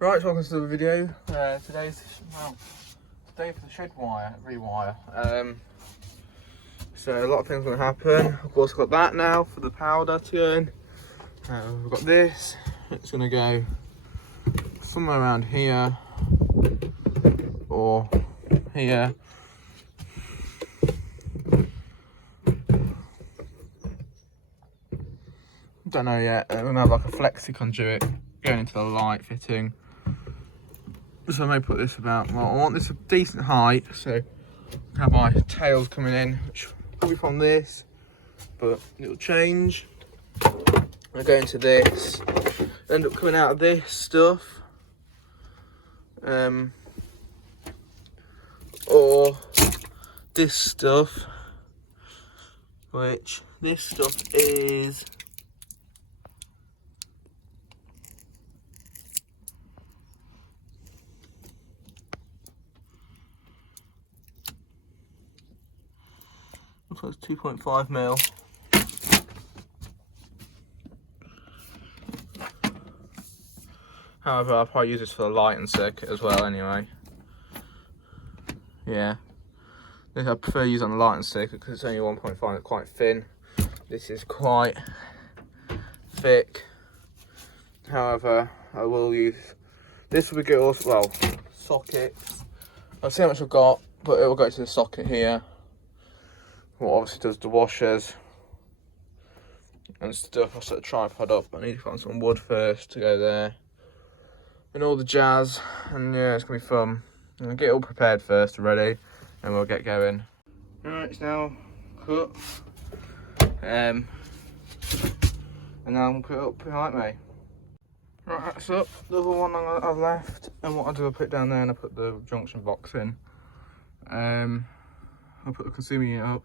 Right, so welcome to the video. Today's today for the shed wire rewire. So a lot of things are going to happen. Of course, I've got that now for the powder to go in. We've got this. It's going to go somewhere around here or here. Don't know yet. I'm going to have like a flexi conduit going into the light fitting. So I may put this about, well, I want this a decent height, so I have my tails coming in, which will be from this, but it'll change. I go into this, end up coming out of this stuff, or this stuff, which this stuff is looks like it's 2.5 mil. However, I'll probably use this for the lighting circuit as well anyway. Yeah. I prefer to use it on the lighting circuit because it's only 1.5, it's quite thin. This is quite thick. However, I will use, this will be good also, well, sockets. I'll see how much I've got, but it will go to the socket here. What obviously does the washers and stuff. I'll set the tripod up. I need to find some wood first to go there. And all the jazz. And yeah, it's going to be fun. I'm going to get it all prepared first, ready, and we'll get going. Alright, it's now cut. And now I'm going to put it up behind me. Right, that's up. The other one I've left. And what I do, I put it down there and I put the junction box in. I'll put the consumer unit up.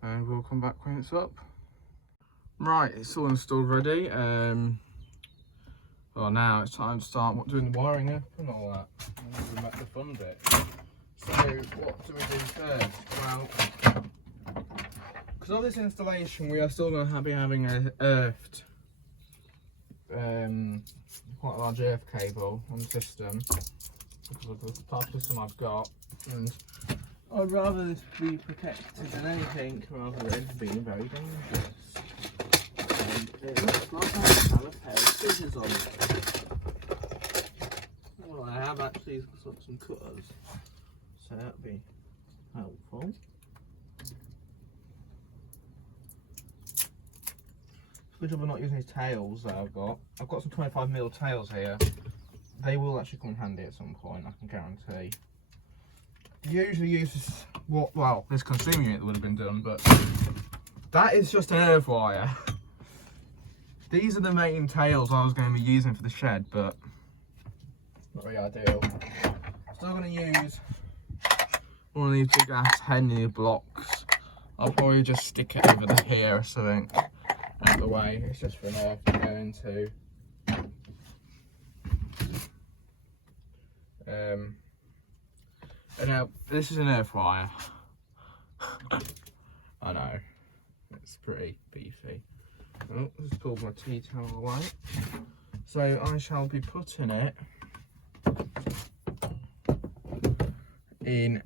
And we'll come back when it's up. Right, it's all installed ready. Well, now it's time to start doing the wiring up and all that. And we'll make the fun bit. So, what do we do first? Well, because of this installation, we are still going to be having a earthed, quite a large earth cable on the system because of the type of system I've got. And I'd rather this be protected than anything rather than being very dangerous. And it looks like I have a pair of scissors on it. Well, I have actually got some cutters, so that would be helpful. Good job of not using these tails that I've got. I've got some 25mm tails here. They will actually come in handy at some point, I can guarantee. Usually use this, this consumer unit that would have been done, but that is just an earth wire. These are the main tails I was going to be using for the shed, but not really ideal. Still going to use one of these big ass Henry blocks. I'll probably just stick it over the here or something out the way. It's just for an earth to go into. And now this is an earth wire. I know, it's pretty beefy. Oh, just pulled my tea towel away. So I shall be putting it in.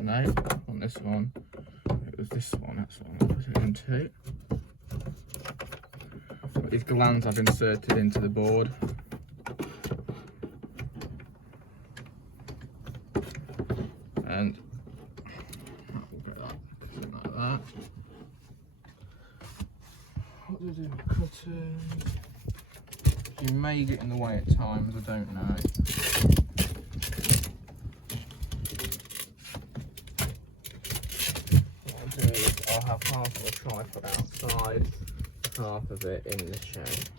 No, on this one. It was this one. That's what I put it into. These glands I've inserted into the board. And we'll get that something like that. What do we do with cutters? You may get in the way at times, I don't know. What I'll do is I'll have half of the tripod outside, half of it in the shed.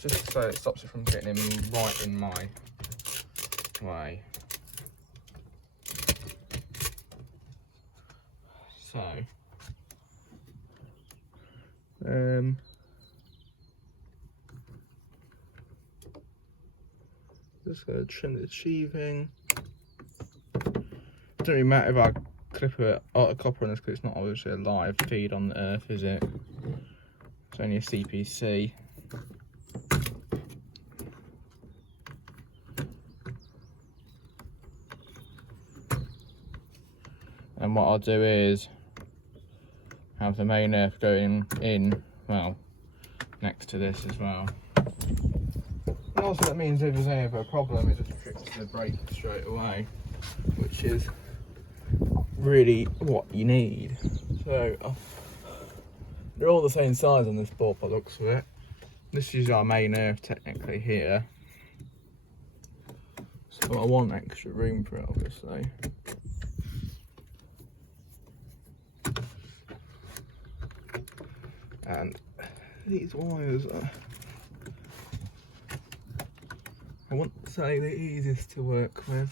Just so it stops it from getting in right in my way. So, just going to trim the sheathing. Doesn't really matter if I clip a copper on this because it's not obviously a live feed on the earth, is it? So It's only a CPC. And what I'll do is have the main earth going in, well, next to this as well. And also that means if there's ever a problem, it just fixes the brake straight away, which is really what you need. So they're all the same size on this board by the looks of it. This is our main earth technically here. So I want extra room for it obviously. And these wires are, I wouldn't say the easiest to work with.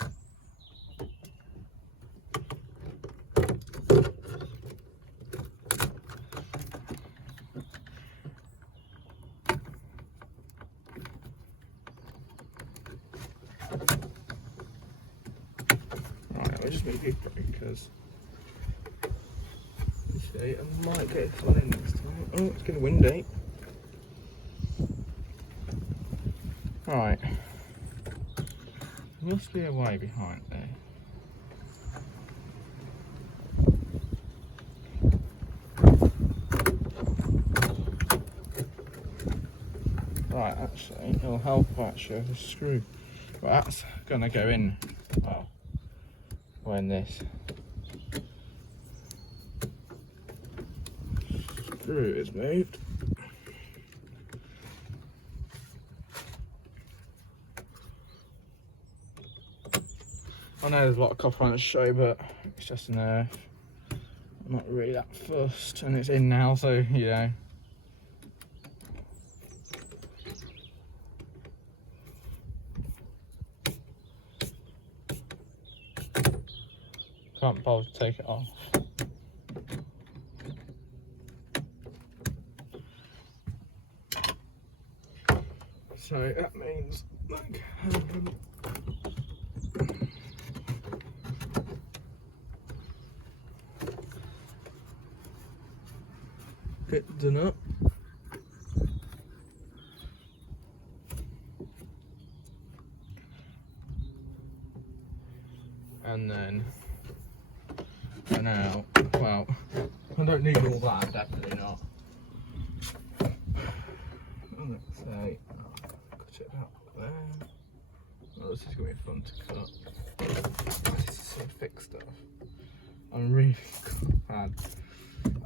Right, I'll just move these breakers. See, I might get this one in next time. Oh, it's getting windy. Right. There must be a way behind there. Right, actually, it'll help actually with the screw. But that's gonna go in, well, when this screw is moved. I know there's a lot of copper on the show, but it's just an earth. I'm not really that fussed, and it's in now, so you know. Can't bother to take it off. So that means like get done up. And then for now, well, I don't need all that, definitely not. Let's say, cut it out there. Oh, this is going to be fun to cut. This is some thick stuff. I'm really glad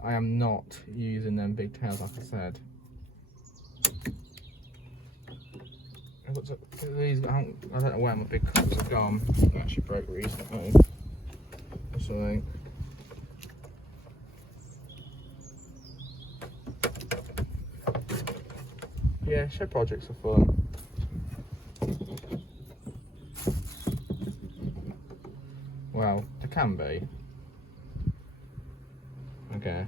I am not using them big tails like I said. These, I don't know where my big cups have gone. They actually broke recently. So yeah, shed projects are fun. Well, they can be, I guess.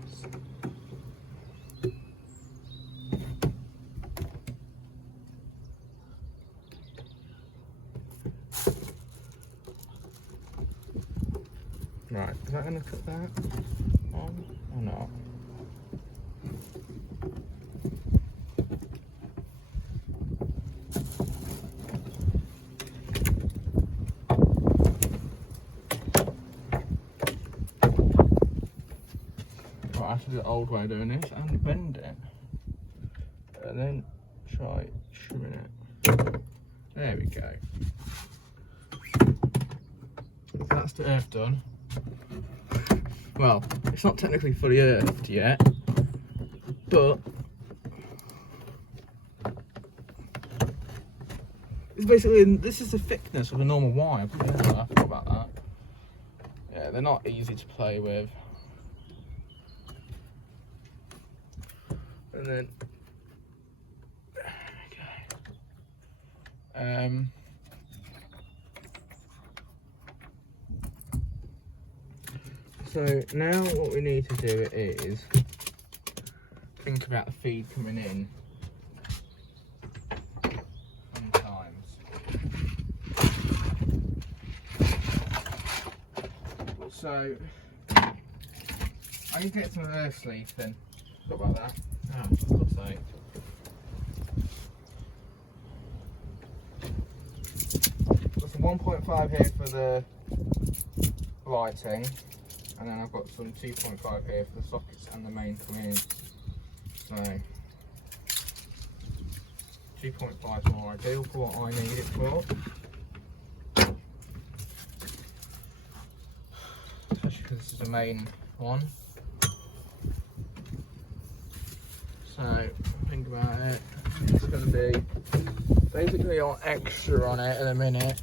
Right, is that going to cut that on or not? Right, I have to do the old way of doing this and bend it. And then try trimming it. There we go. So that's the earth done. Well, it's not technically fully earthed yet, but it's basically, this is the thickness of a normal wire. Yeah, I forgot about that. Yeah, they're not easy to play with. And then, okay. So now what we need to do is think about the feed coming in sometimes. So I need to get some earth sleeve in. Sorry about that. Oh, for God's sake. Got some 1.5 here for the lighting, and then I've got some 2.5 here for the sockets and the main coming in. So 2.5 is more ideal for what I need it for. Especially because this is the main one. So think about it. It's going to be basically all extra on it in a minute.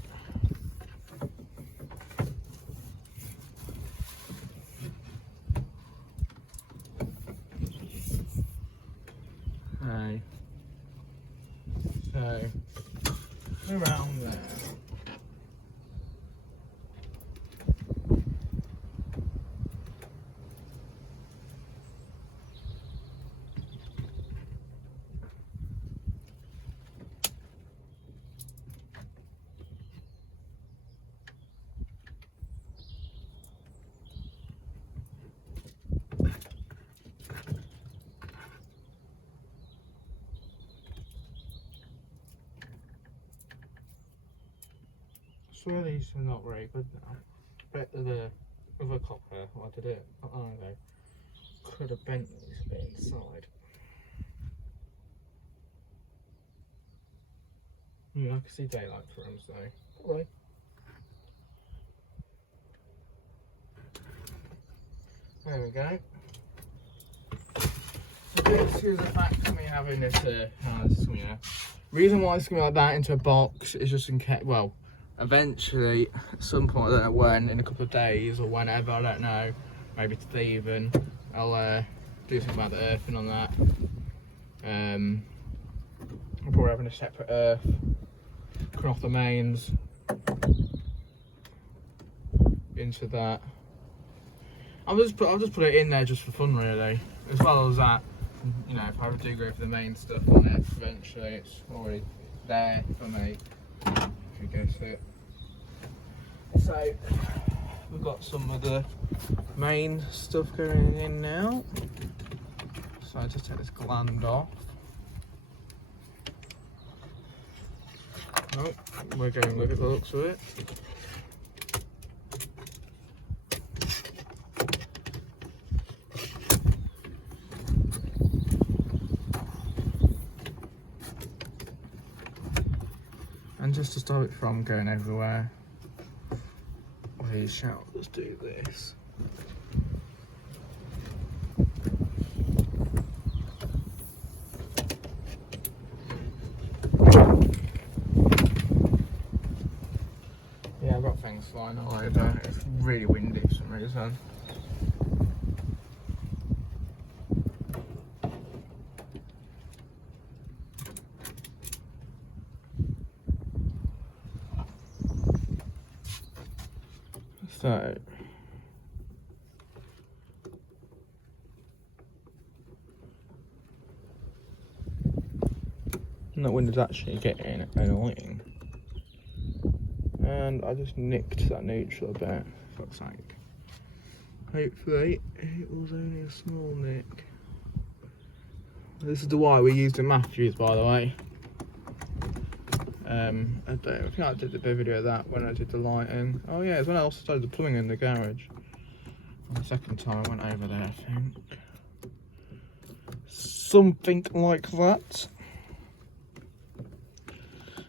So around there. I swear these are not very good now. Bet the other copper, I did it not long ago, could have bent these a bit inside. Yeah, I can see daylight for them, so probably. There we go. So this is the fact of me having this, reason why it's going to be like that into a box is just in case, well, eventually, at some point, I don't know when, in a couple of days or whenever, I don't know, maybe today even, I'll do something about the earthing on that. I'm probably having a separate earth, cut off the mains into that. I'll just put it in there just for fun, really, as well as that. You know, if I ever do go for the main stuff on it, eventually it's already there for me. If you guess it. So we've got some of the main stuff going in now. So I just take this gland off. Oh, we're going to look at the looks of it. And just to stop it from going everywhere, we shall just do this. Yeah, I've got things flying all over. It's really windy for some reason. So that window's actually getting annoying, and I just nicked that neutral a bit. Fuck's sake. Hopefully it was only a small nick. This is the wire we used in Matthews, by the way. I think I did a bit of video of that when I did the lighting. Oh yeah, it's when I also started the plumbing in the garage. The second time I went over there, I think. Something like that.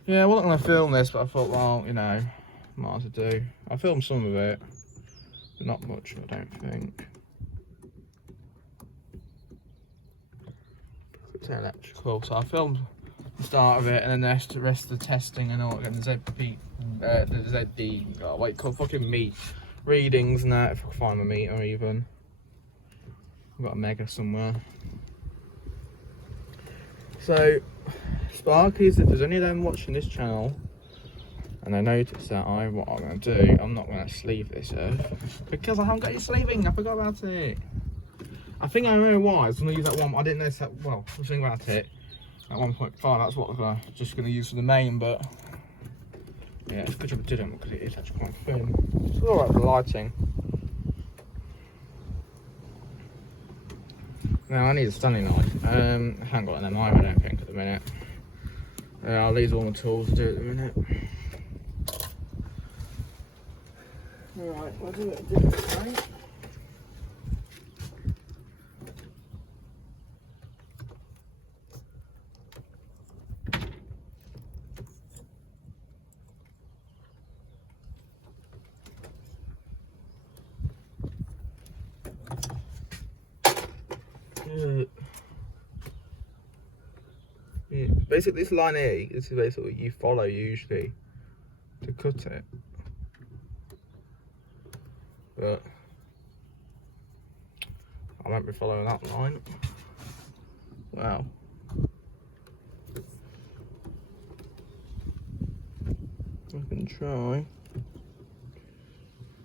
Yeah, I wasn't going to film this, but I thought, well, you know, might as well do. I filmed some of it, but not much, I don't think. It's electrical, so I filmed the start of it, and then the rest of the testing and all, and the ZD, oh, wait, called fucking meat readings and that, if I can find my meter even. I've got a mega somewhere. So, Sparkies, if there's any of them watching this channel, and I notice that what I'm going to do, I'm not going to sleeve this earth, because I haven't got any sleeving, I forgot about it. I think I know why, I was going to use that one, I didn't notice that, well, I was thinking about it. At 1.5, that's what I'm just going to use for the main, but yeah, it's a good job I didn't because it is actually quite thin. It's alright for lighting. Now I need a standing line. I haven't got an MI, I don't think, at the minute. I'll use all my tools to do it at the minute. Alright, we'll do it a different way. Yeah, basically this line here, this is basically what you follow usually to cut it. But I won't be following that line. Wow. I can try.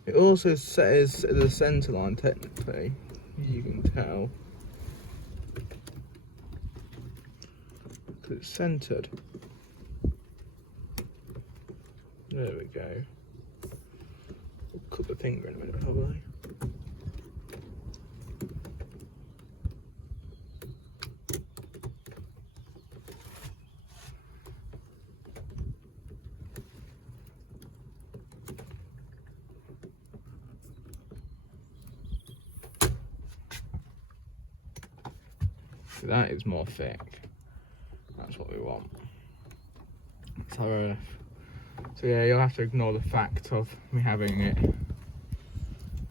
It also says the centre line technically, you can tell. Because it's centred. There we go. We'll cut the finger in a minute probably. That is more thick. That's what we want. So yeah, you'll have to ignore the fact of me having it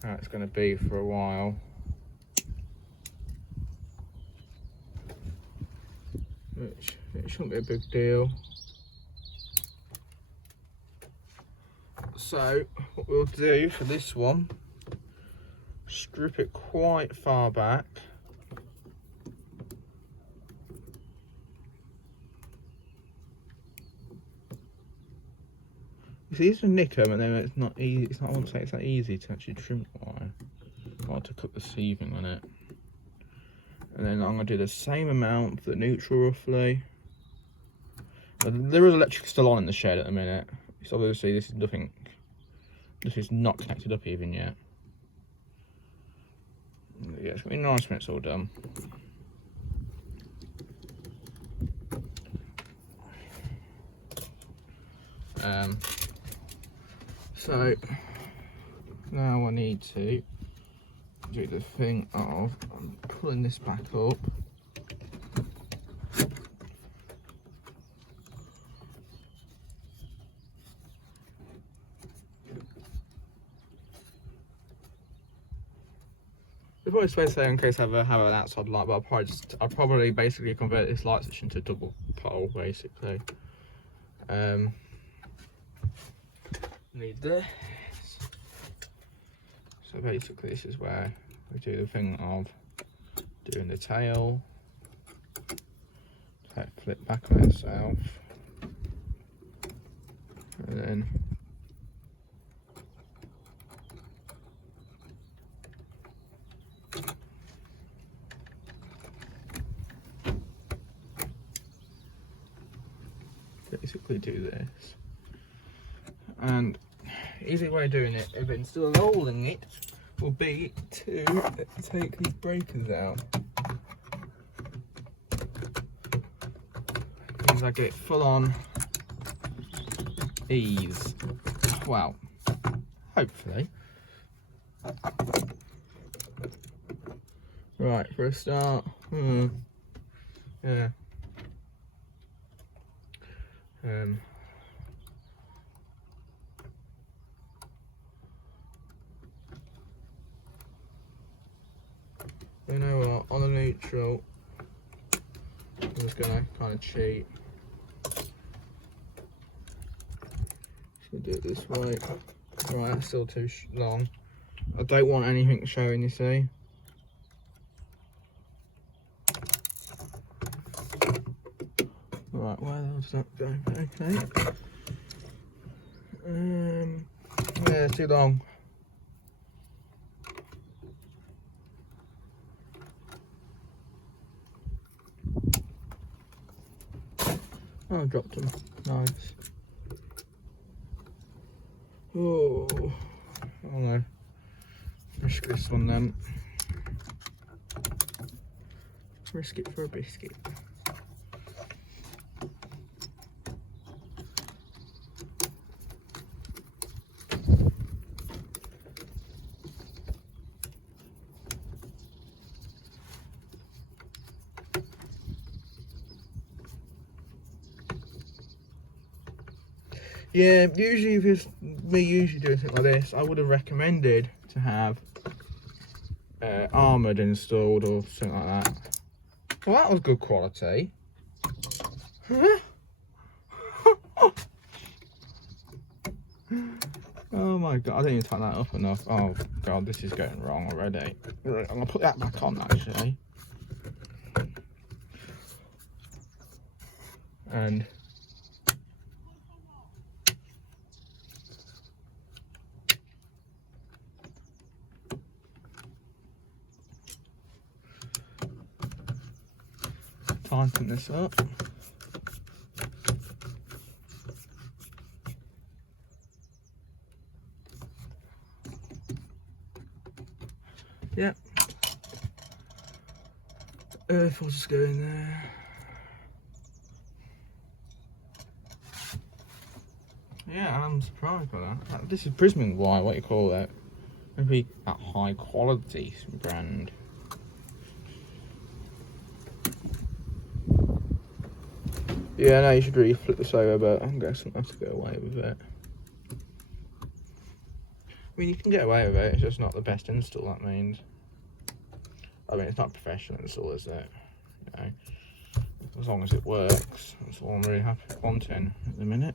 how it's going to be for a while. Which it shouldn't be a big deal. So what we'll do for this one, strip it quite far back. It's easy to nick them, and then it's not easy. It's not. I won't say it's that easy to actually trim wire or to cut the sieving on it. And then I'm gonna do the same amount for the neutral roughly. There is electric still on in the shed at the minute. So obviously this is nothing. This is not connected up even yet. Yeah, it's gonna be nice when it's all done. So now I need to do the thing of I'm pulling this back up. There's probably space there in case I ever have an outside light, but I'll probably basically convert this light switch into a double pole basically. Need this. So basically this is where we do the thing of doing the tail, flip back on itself, and then basically do this. And easy way of doing it, if it's still holding it, will be to take these breakers out. Means I get full on ease. Well, hopefully. Right, for a start, yeah. You know what, on the neutral, I'm just gonna kind of cheat. Just gonna do it this way. Right, that's still too long. I don't want anything showing, you see. Right, where the hell's that going? Okay. Yeah, it's too long. Oh, I dropped them. Nice. Oh no. Risk this one then. risk it for a biscuit. Yeah, usually if it's me usually doing something like this, I would have recommended to have Armoured installed or something like that. Well, that was good quality. Oh my god, I didn't even tighten that up enough. Oh god, this is going wrong already. Right, I'm gonna put that back on actually. And tighten this up. Yep. Earth will just go in there. Yeah, I'm surprised by that. This is Brisbane wire, what you call that? Maybe that high quality brand. Yeah, no, you should really flip this over, but I'm guessing I have to go away with it. I mean, you can get away with it, it's just not the best install, that means. I mean, it's not professional install, is it? You know, as long as it works, that's all I'm really happy wanting at the minute.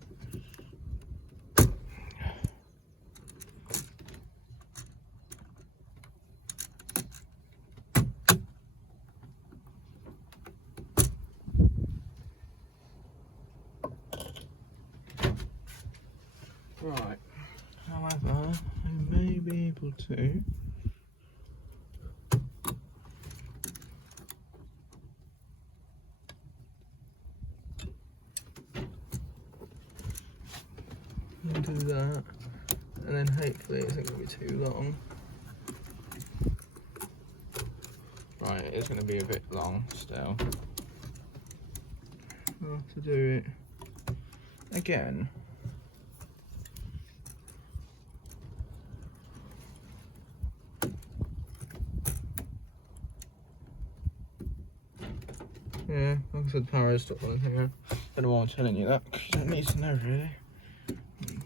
Right, however, I may be able to do that, and then hopefully it isn't going to be too long. Right, it is going to be a bit long still. I'll have to do it again. Yeah, like I said, the power is stuck on here. Don't know why I'm telling you that, because you don't need to know really. It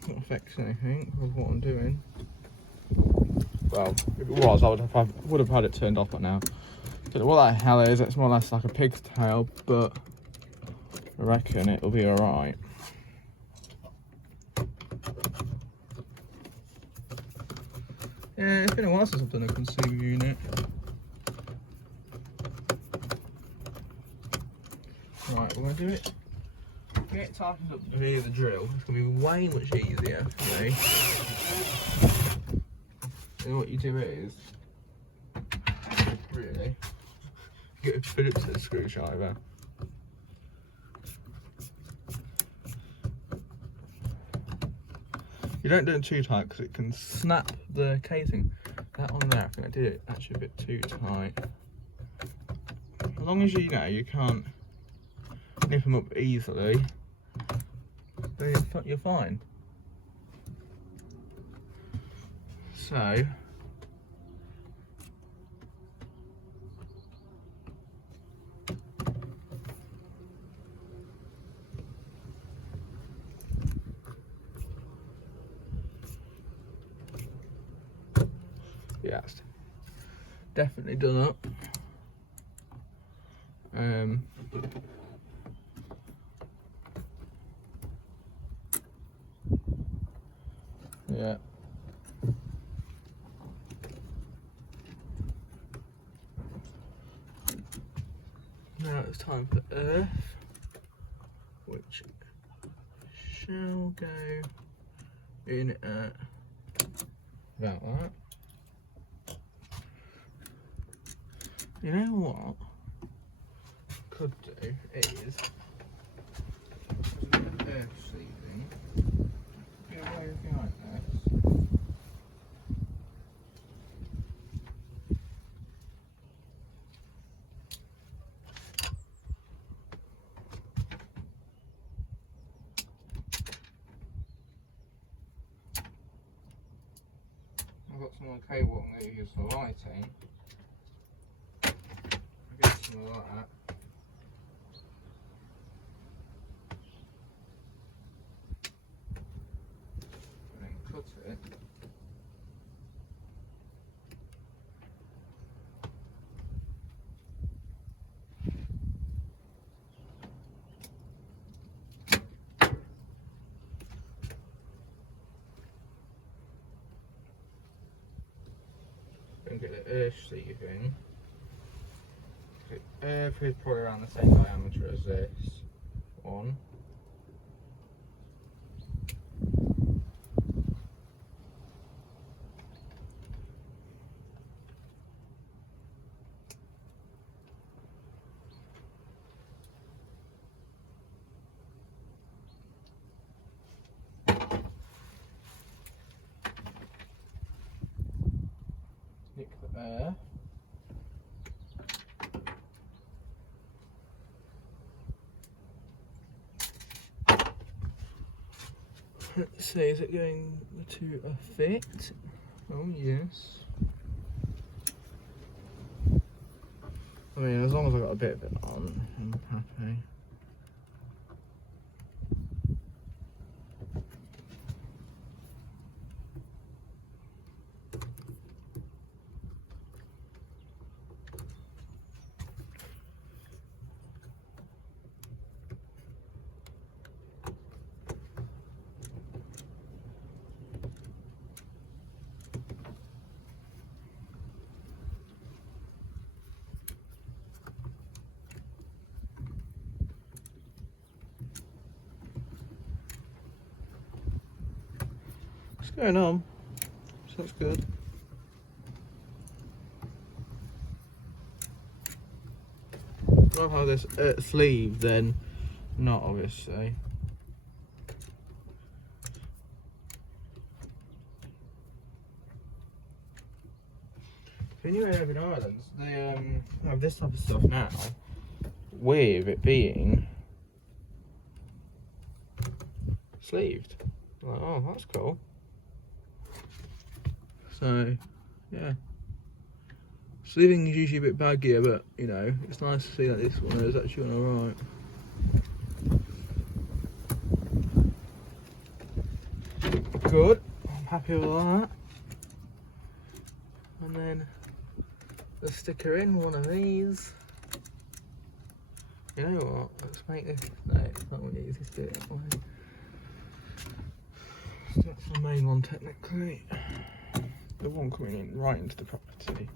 not affects anything with what I'm doing. Well, if it was, I would have had it turned off by now. Don't know what that hell is, it's more or less like a pig's tail, but I reckon it'll be alright. Yeah, it's been a while since I've done a consumer unit. Right, we're going to do it. Get it tightened up via the drill. It's going to be way much easier for me. And what you do is, really, get a Phillips head screwdriver. You don't do it too tight because it can snap the casing. That on there, I think I did it actually a bit too tight. As long as you know you can't nip them up easily, then you're fine. So, yeah, it's definitely done up. Yeah. Now it's time for earth, which shall go in at about that. You know what could do is earth sealing. Get away with behind this. Okay, what I'm going to use for lighting. I get some of that. And then cut it. And get the air sleeving. Air is probably around the same diameter as this one. Nick the air. Let's see, is it going to a fit? Oh yes. I mean, as long as I got a bit of it on, I'm happy. What's going on? So that's good. I love how this sleeve then not obviously. When you're over in Ireland, they have this type of stuff now, with it being sleeved. Like, oh, that's cool. So, yeah. Sleeving is usually a bit baggier, but you know, it's nice to see that this one is actually alright. Good. I'm happy with that. And then the sticker in one of these. You know what? Let's make this. No, it's not really easy to do it that way. So that's the main one technically. The one coming in right into the property.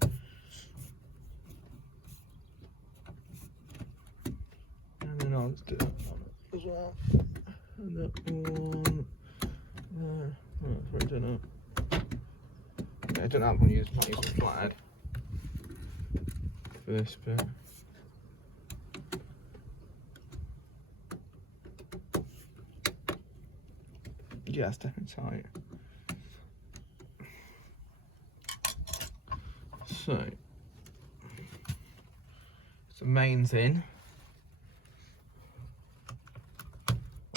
And then I'll just do that one as well. And that one there. Oh, that's where I done it. Yeah, I don't have one used, might use a flathead for this bit. Yeah, it's definitely tight. So the mains in.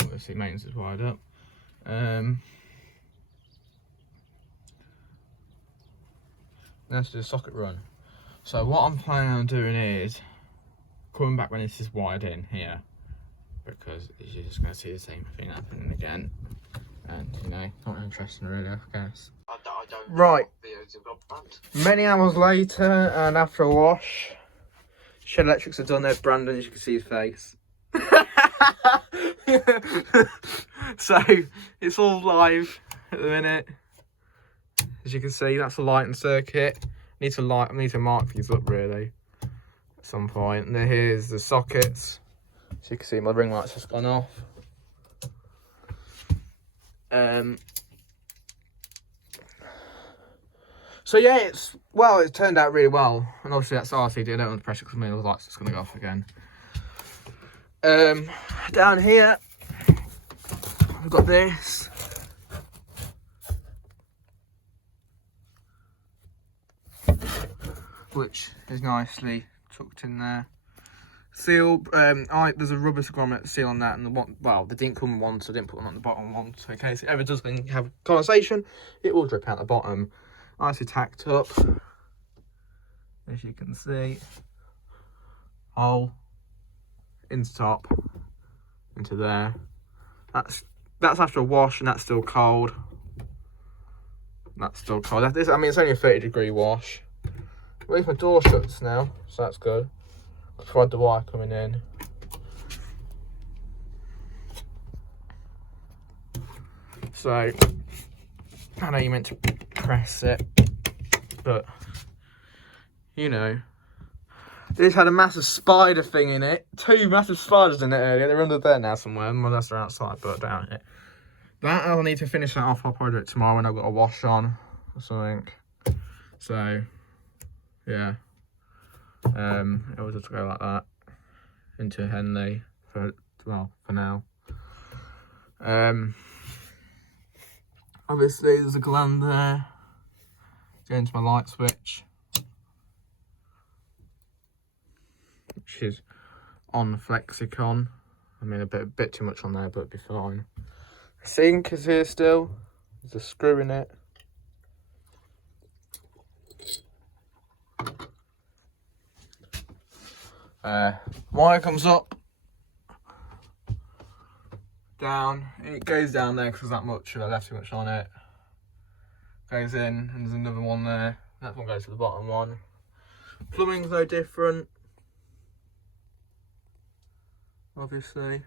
Obviously, mains is wired up. Let's do a socket run. So what I'm planning on doing is coming back when this is wired in here, because you're just going to see the same thing happening again, and you know, not interesting really, I guess. Right, many hours later, and after a wash, Shed Electrics have done their Brandon, as you can see his face. So it's all live at the minute. As you can see, that's the lighting circuit. I need to mark these up really at some point. And then here's the sockets. As you can see, my ring light's just gone off. So yeah, it turned out really well. And obviously that's RCD. I don't want the pressure because the light's just going to go off again. Down here, I've got this. Which is nicely tucked in there. Seal, there's a rubber grommet seal on that, and the one, well, they didn't come with one, so I didn't put one on the bottom one. So in case it ever does have condensation, it will drip out the bottom. nicely tacked up, as you can see. Hole into top, into there. That's after a wash, and that's still cold. That's still cold. I mean, it's only a 30-degree wash. At least my door shuts now, so that's good. I've tried the wire coming in. So, I know you meant to press it, but, you know. This had a massive spider thing in it. 2 massive spiders in it earlier. They're under there now somewhere, unless they're outside, but down it. That, I'll need to finish that off. I'll probably do it tomorrow when I've got a wash on or something. So, yeah. It will just go like that into Henley for now. Obviously there's a gland there. Go into my light switch, which is on Flexicon. I mean, a bit too much on there, but it'll be fine. Sink is here still. There's a screw in it. Wire comes up, down, it goes down there because there's that much, I left too much on it. Goes in, and there's another one there. That one goes to the bottom one. Plumbing's no different, obviously.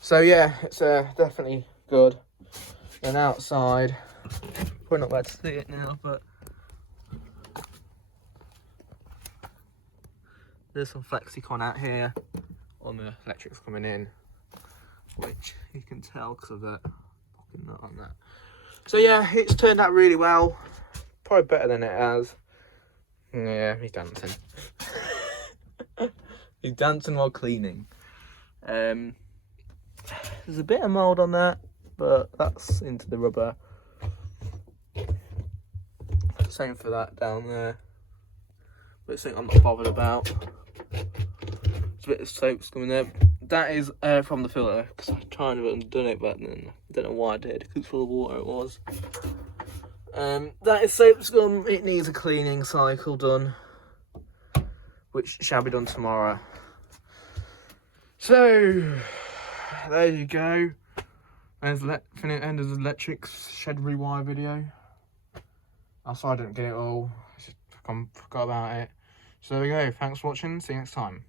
So yeah, it's definitely good. And outside, we're not allowed to see it now, but there's some Flexicon out here on the electrics coming in, which you can tell because of that fucking nut on that. So yeah, it's turned out really well. Probably better than it has. Yeah, he's dancing. He's dancing while cleaning. There's a bit of mould on that, but that's into the rubber. Same for that down there. But it's something I'm not bothered about. There's a bit of soap's coming there. That is air from the filter, because I tried to undo it, but then I don't know why I did, because it's full of water it was. That is soap scum. It needs a cleaning cycle done, which shall be done tomorrow. So, there you go. There's the end of the electrics shed rewire video. I'm sorry I didn't get it all. I just forgot about it. So there we go. Thanks for watching. See you next time.